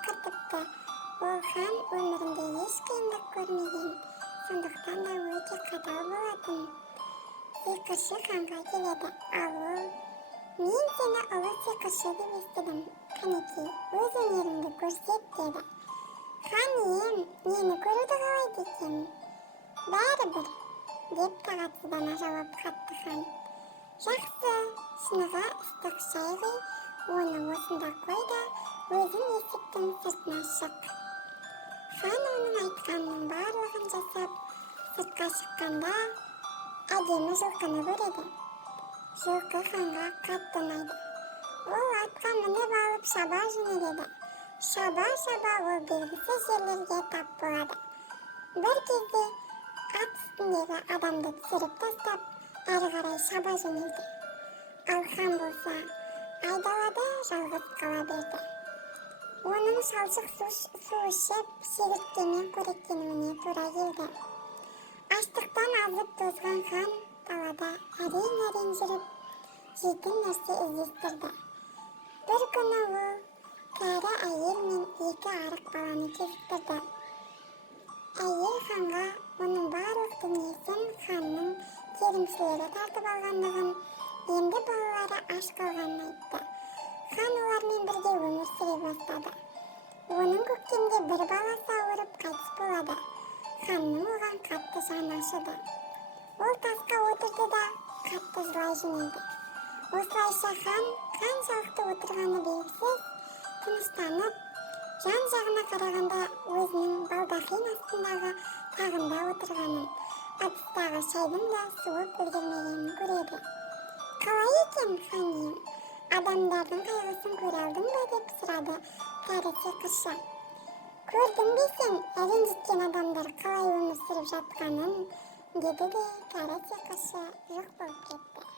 шақыртыпты. Ол хан өмірінде еш қиындық көрмеген, сондықтан да өте қатал болатын. Сиқыршы ханға келеді, ал ол: «Мен сені ұлы сиқыршы деп естідім. Қанекей, өз өнеріңді көрсет» деді. Хан: «Ием, нені көруді қалайды екен?» «Бәрібір», деп тағатсыздана жауап қатты хан. «Жақсы, шыныға ыстық шай құй, оны осында қой да, өзің есіктің сыртына шық». Хан оның айтқанының барлығын жасап, сыртқа шыққанда әдемі жылқыны көреді. Жылқы ханға қатты ұнайды. Ол атқа мініп алып шаба жөнеледі. Шаба-шаба ол белгісіз жерлерге тап болады. Бір кезде ат үстіндегі адамды түсіріп тастап, әрі қарай шаба жөнелді. Ал хан болса, айдалада жалғыз қала берді. Оның шалшық су ішіп, шегірткемен қоректенуіне тура келді. Аштықтан азып тозған хан далада әрең-әрең жүріп, жейтін нәрсе іздестірді. Бір күні ол кәрі әйел мен 2 арық баланы кезіктірді. Әйел ханға оның барлық дүниесін ханның керімшілері тартып алғандығын, енді балалары аш қалғанын айтты. Хан олармен бірге өмір сүре бастады. Оның көктемде бір баласы ауырып қайтыс болады. Ханның оған қатты жаны ашыды. Ол тасқа отырды да қатты жылай жөнелді. Осылайша хан қаншалықты отырғаны белгісіз, тыныштанып, жан-жағына қарағанда өзінің балдахин астындағы тағында отырғанын, ыдыстағы шайдың да суып үлгермегенін көреді. «Қалай екен, хан ием, адамдардың қайғысын көре алдың ба?» деп сұрады кәрі сиқыршы. «Көрдің бе сен, ренжіткен адамдар қалай өмір сүріп жатқанын?» деді де кәрі сиқыршы жоқ болып кетті.